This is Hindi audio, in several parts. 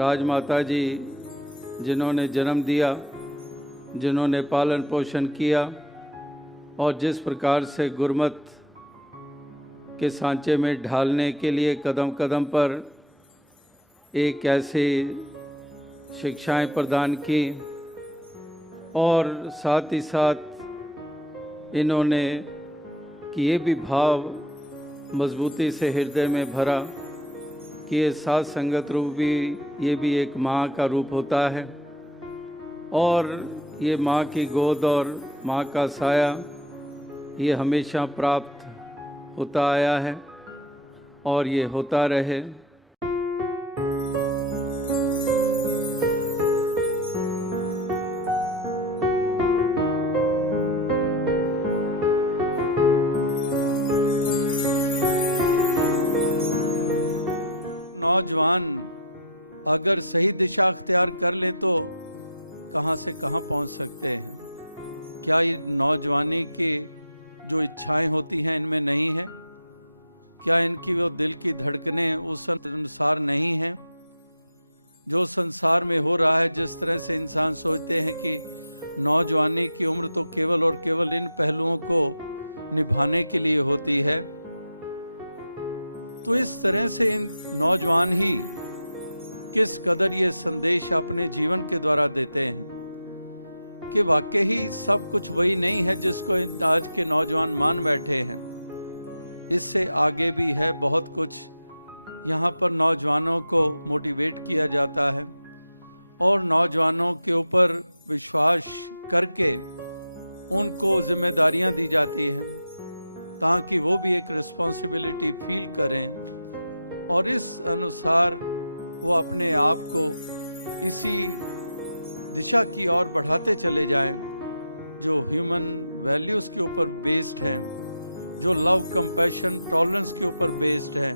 राजमाता जी जिन्होंने जन्म दिया, जिन्होंने पालन पोषण किया और जिस प्रकार से गुरमत के सांचे में ढालने के लिए कदम कदम पर एक ऐसी शिक्षाएं प्रदान की और साथ ही साथ इन्होंने कि ये भी भाव मजबूती से हृदय में भरा कि ये साथ संगत रूप भी, ये भी एक माँ का रूप होता है और ये माँ की गोद और माँ का साया ये हमेशा प्राप्त होता आया है और ये होता रहे। नौजवान अगर सही दिशा अख्तियार कर ले तो कहाँ से कहाँ पहुँच सकते हैं। क्या ये नौजवानी की जो इच्छाएं होती हैं इनमें नहीं है? क्या इनकी वो दिल की धड़कनें उस अनुसार नहीं हैं? जो संसार में हो रहा है, जिस तरह से इंसान सोचते हैं कि नौजवानी की उम्र तो केवल और केवल इन पहलुओं को निभाने के लिए होती है, तो इस तरह से इन नौजवान ही किस कदर ये संदेश अपने जीवन के द्वारा देते हैं कि वाकई ही सब कुछ वही नहीं है जिसको आज के नौजवान मान बैठे हैं। इससे आगे भी है बहुत कुछ। यहाँ पर नौजवानों को मोटिवेट किया जाता है और नौजवानों के ऊपर विश्वास करके उनको जिम्मेदारियां दी जाती हैं ताकि वो भी एक रिस्पॉन्सिबिलिटी फील करें और इस अनुसार वो अपने आप को इसी दिशा की ओर बढ़ाते चले जाएं जो ह्यूमन वैल्यूज़ के ऊपर बेस्ड है, जो लव, कंपैशन, टॉलरेंस के ऊपर बेस्ड है,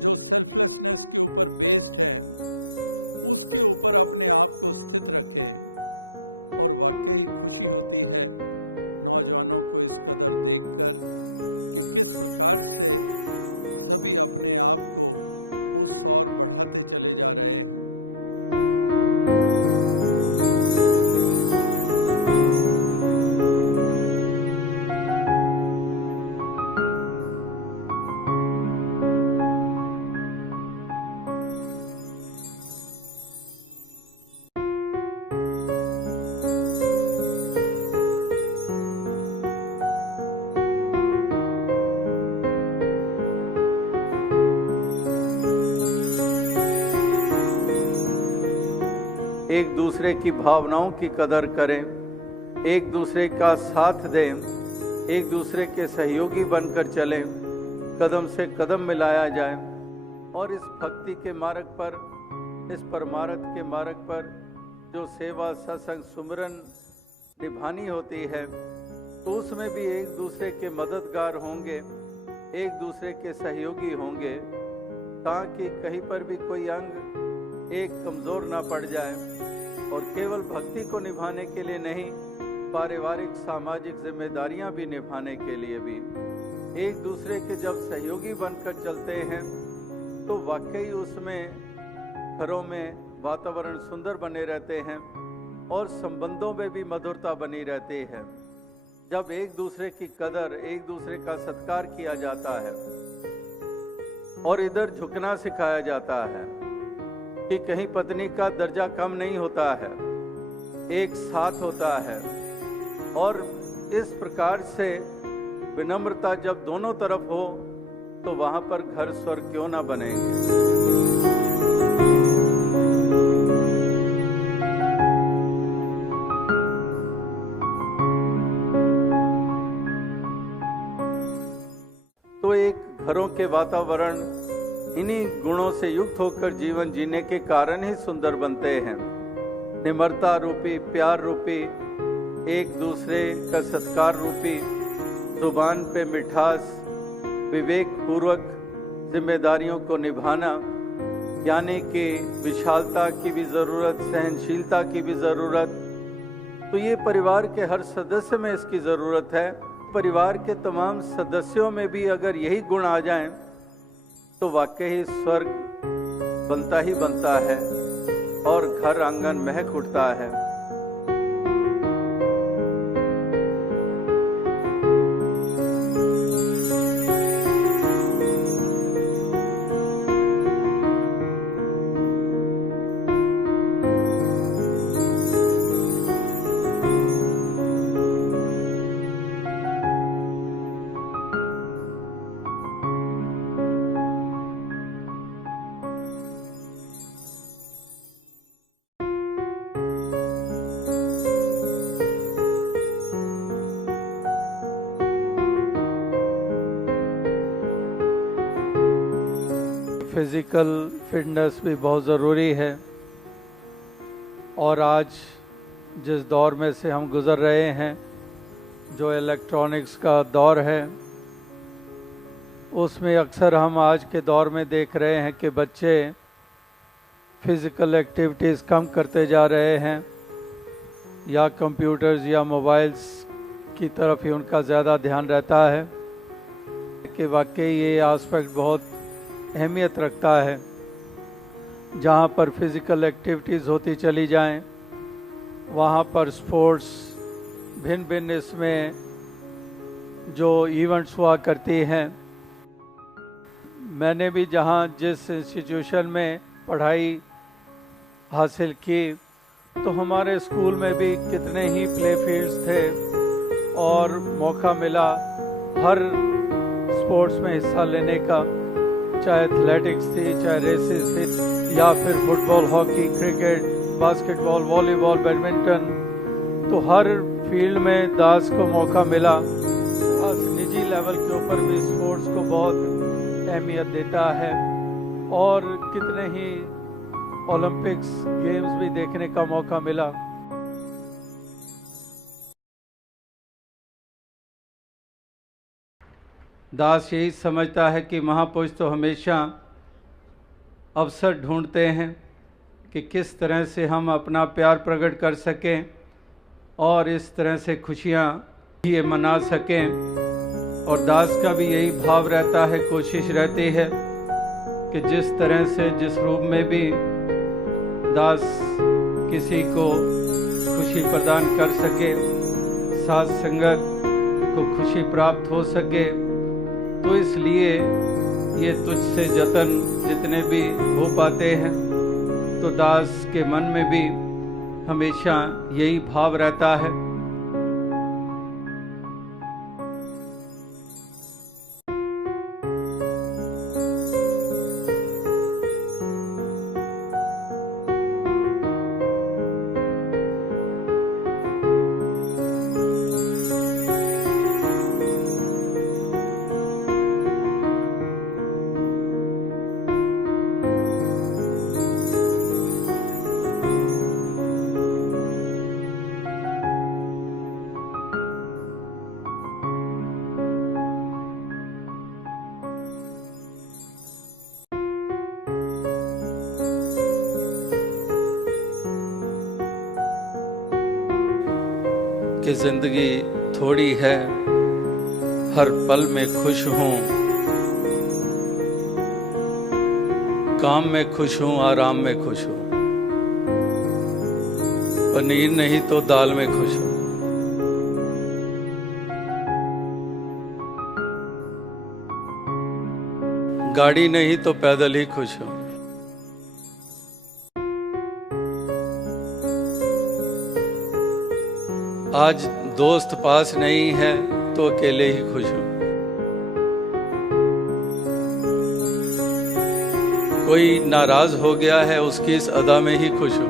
जो सेल्फलेसनेस के ऊपर बेस्ड है, उसके ऊपर अपने आप को स्थित रखें। और वाकई खुशी होती है नौजवानों को इस कदर देखकर कि किस प्रकार से सभी अपने आप को उस ओर बढ़ाते चले जा रहे हैं। एक दूसरे की भावनाओं की कदर करें, एक दूसरे का साथ दें, एक दूसरे के सहयोगी बनकर चलें, कदम से कदम मिलाया जाए और इस भक्ति के मार्ग पर, इस परमार्थ के मार्ग पर जो सेवा, सत्संग, सुमिरन निभानी होती है तो उसमें भी एक दूसरे के मददगार होंगे, एक दूसरे के सहयोगी होंगे ताकि कहीं पर भी कोई अंग एक कमज़ोर ना पड़ जाए और केवल भक्ति को निभाने के लिए नहीं, पारिवारिक सामाजिक जिम्मेदारियां भी निभाने के लिए भी एक दूसरे के जब सहयोगी बनकर चलते हैं तो वाकई उसमें घरों में वातावरण सुंदर बने रहते हैं और संबंधों में भी मधुरता बनी रहती है। जब एक दूसरे की कदर, एक दूसरे का सत्कार किया जाता है और इधर झुकना सिखाया जाता है कि कहीं पत्नी का दर्जा कम नहीं होता है, एक साथ होता है और इस प्रकार से विनम्रता जब दोनों तरफ हो तो वहां पर घर स्वर्ग क्यों ना बनेंगे। तो एक घरों के वातावरण इन्हीं गुणों से युक्त होकर जीवन जीने के कारण ही सुंदर बनते हैं। निम्रता रूपी, प्यार रूपी, एक दूसरे का सत्कार रूपी, जुबान पे मिठास, विवेक पूर्वक जिम्मेदारियों को निभाना, यानी कि विशालता की भी ज़रूरत, सहनशीलता की भी ज़रूरत। तो ये परिवार के हर सदस्य में इसकी ज़रूरत है। परिवार के तमाम सदस्यों में भी अगर यही गुण आ जाएं तो वाकई स्वर्ग बनता ही बनता है और घर आंगन महक उठता है। फिज़िकल फिटनेस भी बहुत ज़रूरी है और आज जिस दौर में से हम गुज़र रहे हैं, जो इलेक्ट्रॉनिक्स का दौर है, उसमें अक्सर हम आज के दौर में देख रहे हैं कि बच्चे फ़िज़िकल एक्टिविटीज़ कम करते जा रहे हैं या कंप्यूटर्स या मोबाइल्स की तरफ ही उनका ज़्यादा ध्यान रहता है कि वाकई ये आस्पेक्ट बहुत अहमियत रखता है। जहाँ पर फिज़िकल एक्टिविटीज़ होती चली जाएं, वहाँ पर स्पोर्ट्स भिन्न भिन्न इसमें जो इवेंट्स हुआ करती हैं। मैंने भी जहाँ जिस इंस्टीट्यूशन में पढ़ाई हासिल की, तो हमारे स्कूल में भी कितने ही प्ले फील्ड्स थे और मौका मिला हर स्पोर्ट्स में हिस्सा लेने का, चाहे एथलेटिक्स थी, चाहे रेसेस थी, या फिर football, hockey, cricket, basketball, volleyball, badminton. तो हर फील्ड में दास को मौका मिला। निजी लेवल के ऊपर भी स्पोर्ट्स को बहुत अहमियत देता है और कितने ही ओलंपिक्स गेम्स भी देखने का मौका मिला। दास यही समझता है कि महापुरुष तो हमेशा अवसर ढूंढते हैं कि किस तरह से हम अपना प्यार प्रकट कर सकें और इस तरह से खुशियाँ ये मना सकें। और दास का भी यही भाव रहता है, कोशिश रहती है कि जिस तरह से जिस रूप में भी दास किसी को खुशी प्रदान कर सके, साथ संगत को खुशी प्राप्त हो सके, तो इसलिए ये तुझसे जतन जितने भी हो पाते हैं, तो दास के मन में भी हमेशा यही भाव रहता है। कि जिंदगी थोड़ी है, हर पल में खुश हूँ, काम में खुश हूँ, आराम में खुश हूँ, पनीर नहीं तो दाल में खुश हूँ। गाड़ी नहीं तो पैदल ही खुश हूँ। आज दोस्त पास नहीं है तो अकेले ही खुश हूँ। कोई नाराज हो गया है उसकी इस अदा में ही खुश हूँ।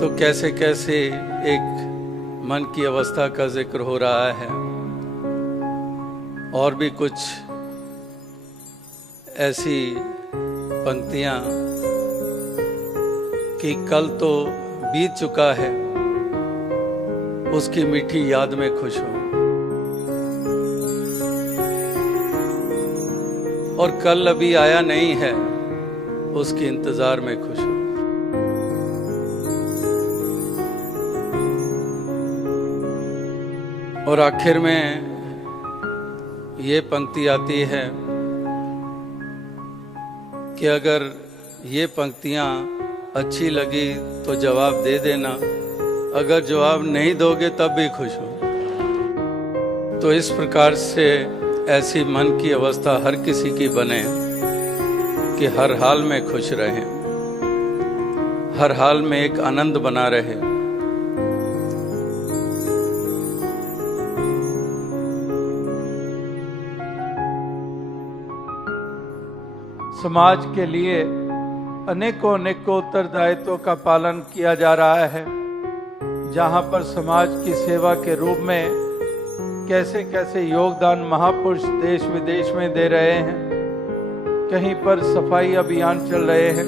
तो कैसे कैसे एक मन की अवस्था का जिक्र हो रहा है और भी कुछ ऐसी पंक्तियां कि कल तो बीत चुका है, उसकी मीठी याद में खुश हूं, और कल अभी आया नहीं है, उसके इंतजार में खुश हूं। और आखिर में ये पंक्ति आती है कि अगर ये पंक्तियाँ अच्छी लगी तो जवाब दे देना, अगर जवाब नहीं दोगे तब भी खुश हो। तो इस प्रकार से ऐसी मन की अवस्था हर किसी की बने कि हर हाल में खुश रहे, हर हाल में एक आनंद बना रहे। समाज के लिए अनेकों उत्तरदायित्वों का पालन किया जा रहा है, जहां पर समाज की सेवा के रूप में कैसे कैसे योगदान महापुरुष देश विदेश में दे रहे हैं। कहीं पर सफाई अभियान चल रहे हैं,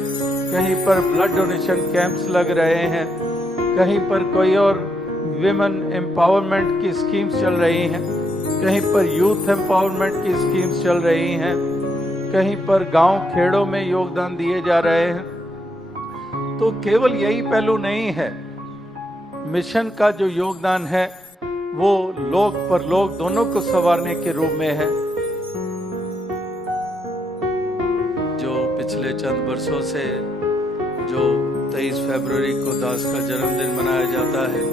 कहीं पर ब्लड डोनेशन कैंप्स लग रहे हैं, कहीं पर कोई और विमेन एम्पावरमेंट की स्कीम्स चल रही हैं, कहीं पर यूथ एम्पावरमेंट की स्कीम्स चल रही हैं, कहीं पर गांव खेड़ों में योगदान दिए जा रहे हैं। तो केवल यही पहलू नहीं है, मिशन का जो योगदान है वो लोक परलोक दोनों को संवारने के रूप में है। जो पिछले चंद वर्षों से जो 23 फरवरी को दास का जन्मदिन मनाया जाता है,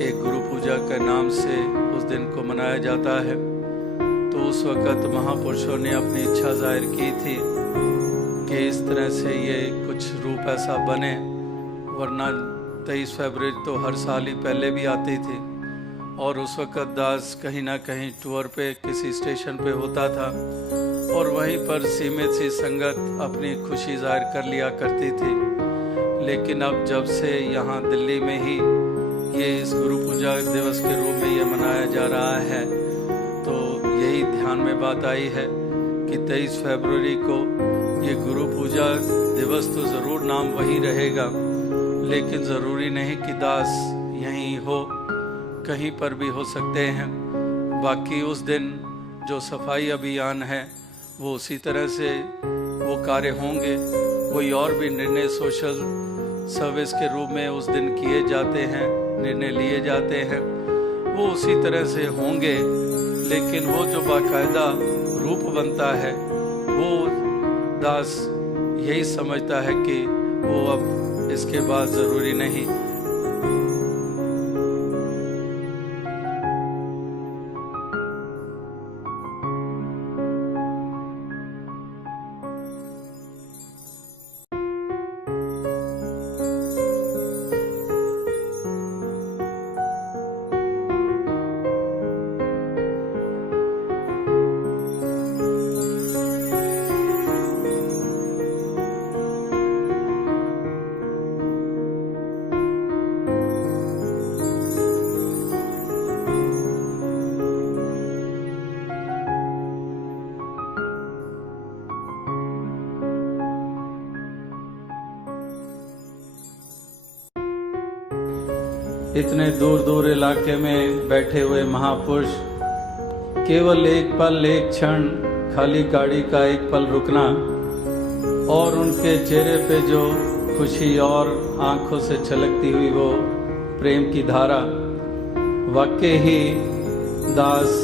एक गुरु पूजा के नाम से उस दिन को मनाया जाता है, तो उस वक़्त महापुरुषों ने अपनी इच्छा जाहिर की थी कि इस तरह से ये कुछ रूप ऐसा बने, वरना 23 फरवरी तो हर साल ही पहले भी आती थी और उस वक़्त दास कहीं ना कहीं टूर पे किसी स्टेशन पे होता था और वहीं पर सीमित सी संगत अपनी खुशी जाहिर कर लिया करती थी। लेकिन अब जब से यहाँ दिल्ली में ही ये इस गुरु पूजा दिवस के रूप में ये मनाया जा रहा है, तो यही ध्यान में बात आई है कि 23 फरवरी को ये गुरु पूजा दिवस तो ज़रूर नाम वही रहेगा, लेकिन ज़रूरी नहीं कि दास यहीं हो, कहीं पर भी हो सकते हैं। बाकी उस दिन जो सफाई अभियान है वो उसी तरह से वो कार्य होंगे। कोई और भी निर्णय सोशल सर्विस के रूप में उस दिन किए जाते हैं, निर्णय लिए जाते हैं, वो उसी तरह से होंगे। लेकिन वो जो बाकायदा रूप बनता है वो दास यही समझता है कि वो अब इसके बाद ज़रूरी नहीं। इतने दूर दूर इलाके में बैठे हुए महापुरुष, केवल एक पल, एक क्षण, खाली गाड़ी का एक पल रुकना और उनके चेहरे पे जो खुशी और आंखों से छलकती हुई वो प्रेम की धारा, वाकई ही दास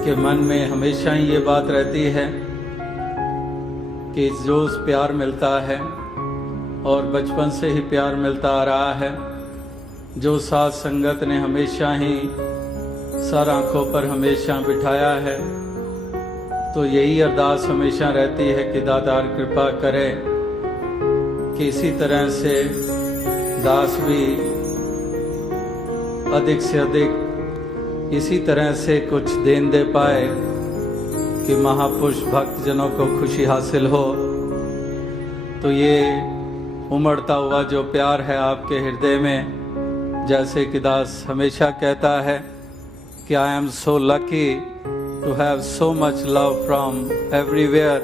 के मन में हमेशा ही ये बात रहती है कि जो प्यार मिलता है और बचपन से ही प्यार मिलता आ रहा है, जो साथ संगत ने हमेशा ही सर आंखों पर हमेशा बिठाया है, तो यही अरदास हमेशा रहती है कि दातार कृपा करे कि इसी तरह से दास भी अधिक से अधिक इसी तरह से कुछ देन दे पाए कि महापुरुष भक्तजनों को खुशी हासिल हो। तो ये उमड़ता हुआ जो प्यार है आपके हृदय में, जैसे कि दास हमेशा कहता है कि I am so lucky to have so much love from everywhere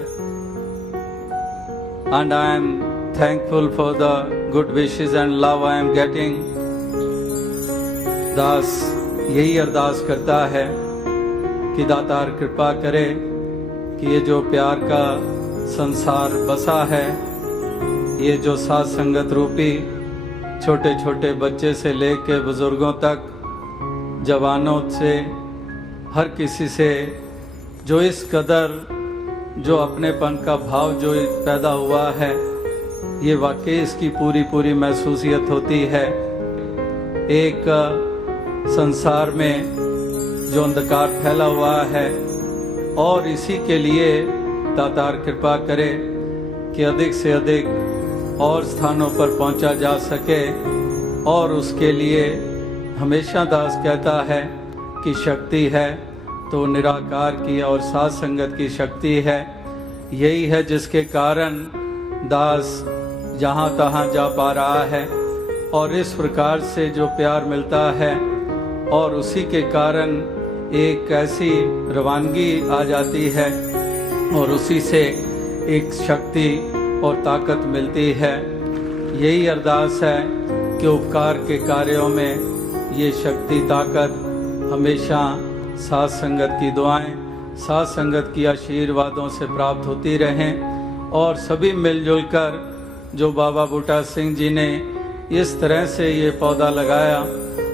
and I am thankful for the good wishes and love I am getting. Das यही अरदास करता है कि दातार कृपा करे कि ये जो प्यार का संसार बसा है, ये जो साथ संगत रूपी छोटे छोटे बच्चे से लेके बुजुर्गों तक, जवानों से, हर किसी से जो इस कदर जो अपनेपन का भाव जो पैदा हुआ है, ये वाकई इसकी पूरी पूरी महसूसियत होती है। एक संसार में जो अंधकार फैला हुआ है, और इसी के लिए दातार कृपा करे कि अधिक से अधिक और स्थानों पर पहुंचा जा सके। और उसके लिए हमेशा दास कहता है कि शक्ति है तो निराकार की और साथ संगत की शक्ति है। यही है जिसके कारण दास जहाँ तहाँ जा पा रहा है, और इस प्रकार से जो प्यार मिलता है, और उसी के कारण एक ऐसी रवानगी आ जाती है, और उसी से एक शक्ति और ताकत मिलती है। यही अरदास है कि उपकार के कार्यों में ये शक्ति ताकत हमेशा साथ संगत की दुआएं, साथ संगत की आशीर्वादों से प्राप्त होती रहें। और सभी मिलजुल कर जो बाबा बूटा सिंह जी ने इस तरह से ये पौधा लगाया,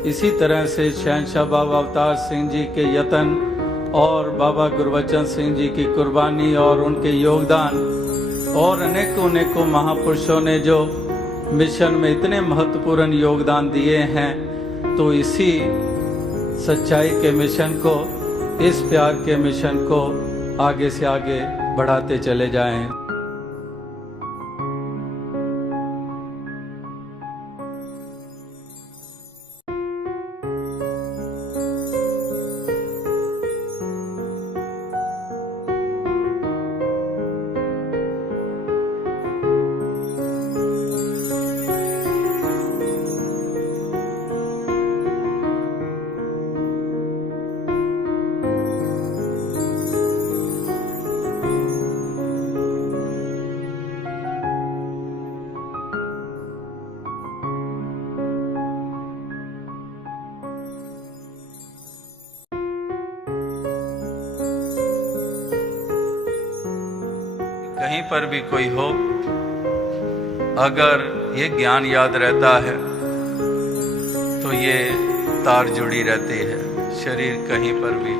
इसी तरह से शहंशाह बाबा अवतार सिंह जी के यत्न और बाबा गुरबचन सिंह जी की कुर्बानी और उनके योगदान, और अनेकों अनेकों महापुरुषों ने जो मिशन में इतने महत्वपूर्ण योगदान दिए हैं, तो इसी सच्चाई के मिशन को, इस प्यार के मिशन को आगे से आगे बढ़ाते चले जाएं। कहीं पर भी कोई हो, अगर ये ज्ञान याद रहता है तो ये तार जुड़ी रहती है। शरीर कहीं पर भी